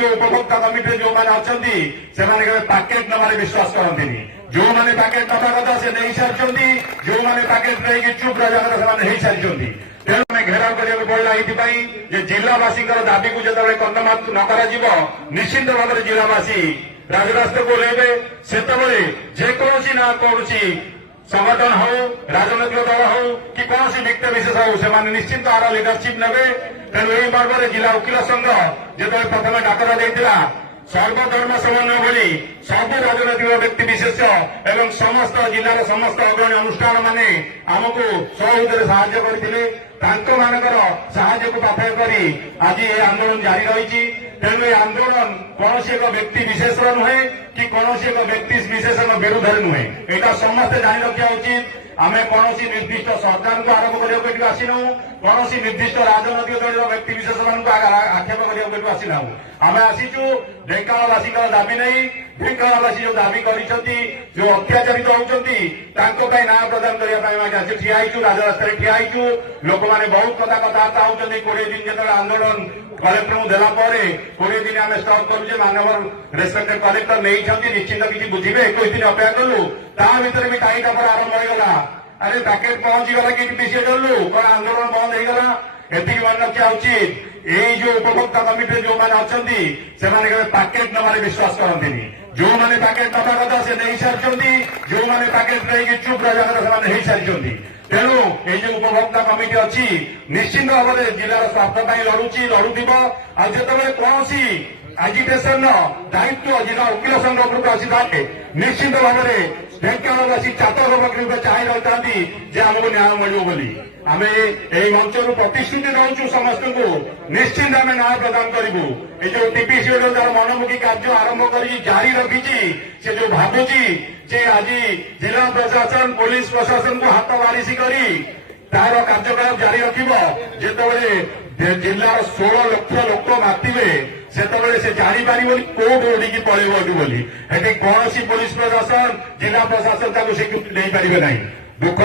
जो उपभोक्ता कमिटी जो मैंने अच्छा से पैकेट नबार विश्वास करती जो मैंने पैकेट नवा कथा से नहीं सारी जो मैंने पैकेट नहीं चुप रहा से सारी तेणु आम घेराव करा पड़ा ये जिलावासी दाबी को जो कर्णमात न निश्चित भाव में जिलावासी राजरास्ता को ओह्लैबे सेतबेले जेकोसी ना कौन संगठन हो राजनैतिक दल हो कि कौन व्यक्ति विशेष हो से निश्चित आर लिडरशिप ने तेणु यही पर्व जिला वकिल संघ जो प्रथम डाकरा देता सर्वधर्म समन्वय बोली सब राजनैतिक व्यक्ति विशेष एवं समस्त जिलार समस्त अग्रणी अनुष्ठान माने आमको सहृदय साहाय्य करते साहाय्य को पाथेय करी आज ये आंदोलन जारी रही तेणु ये आंदोलन कौन एक व्यक्ति विशेष नुहे कि कौन एक व्यक्ति विशेष विरुद्ध नुहे यहाँ समस्ते जानी रखा उचित आम कौन निर्दिष्ट सरकार को आरंभ करने आसीना कौन निर्दिष्ट राजनैतिक दल व्यक्ति विशेष आक्षेप करने आसीना आम आसीचु ढेंकानावासी दाबी नहीं ढेंकानावासी जो दाबी कर जो अत्याचारित होती न्याय प्रदान करने ठियाईचु राजरास्ता ठियाईचु लोक मैंने बहुत कथबार्ता होती 20 दिन जो आंदोलन कलेक्टर को देला 20 दिन आम स्टॉप करुचे मानवर रेस्पेक्टेड कलेक्टर नहीं निश्चित किसी बुझे 21 दिन अपेक्षा कलु ता भर भी टाई टपर आरंभ होगा अरे पैकेट पहुंची गला कि पीछे चलू कौन आंदोलन बंद होगा एति मन रखा उचित यही जो उपभोक्ता कमिटी जो मैंने अच्छा से पैकेट नबार विश्वास करती जो मैंने पैकेट नवा कथा से नहीं सारी जो मैंने पैकेट नहीं चुप रहा से सारी तेणु ये जो उपभोक्ता कमिटी अच्छी निश्चित भाव में जिलार स्वार्थ लड़ुची लड़ुव आज जो कौन एजिटेशन दायित्व जिला वकिल संघ उपरକୁ आसी निश्चित भाव में ढेंकानावासी चातक पाखे चाहे रही जे आमको न्याय मिल आम यही मंच प्रतिश्रुति दौचु समस्त को निश्चित आम न्याय प्रदान करूँ ये जो टीपीसी तार मनमुखी कार्य आरंभ कर जारी रखी से जो भावुची जे आज जिला प्रशासन पुलिस प्रशासन को हाथ बारिशी करी तार कार्यकलाप जारी रखिब जितेबाला जिलार 16 लाख लोक मातिबे से जापर कोर्ट उड़ी पलैबू बोली कौन पुलिस प्रशासन जिला प्रशासन स्वीकृति नहीं पारे ना दुख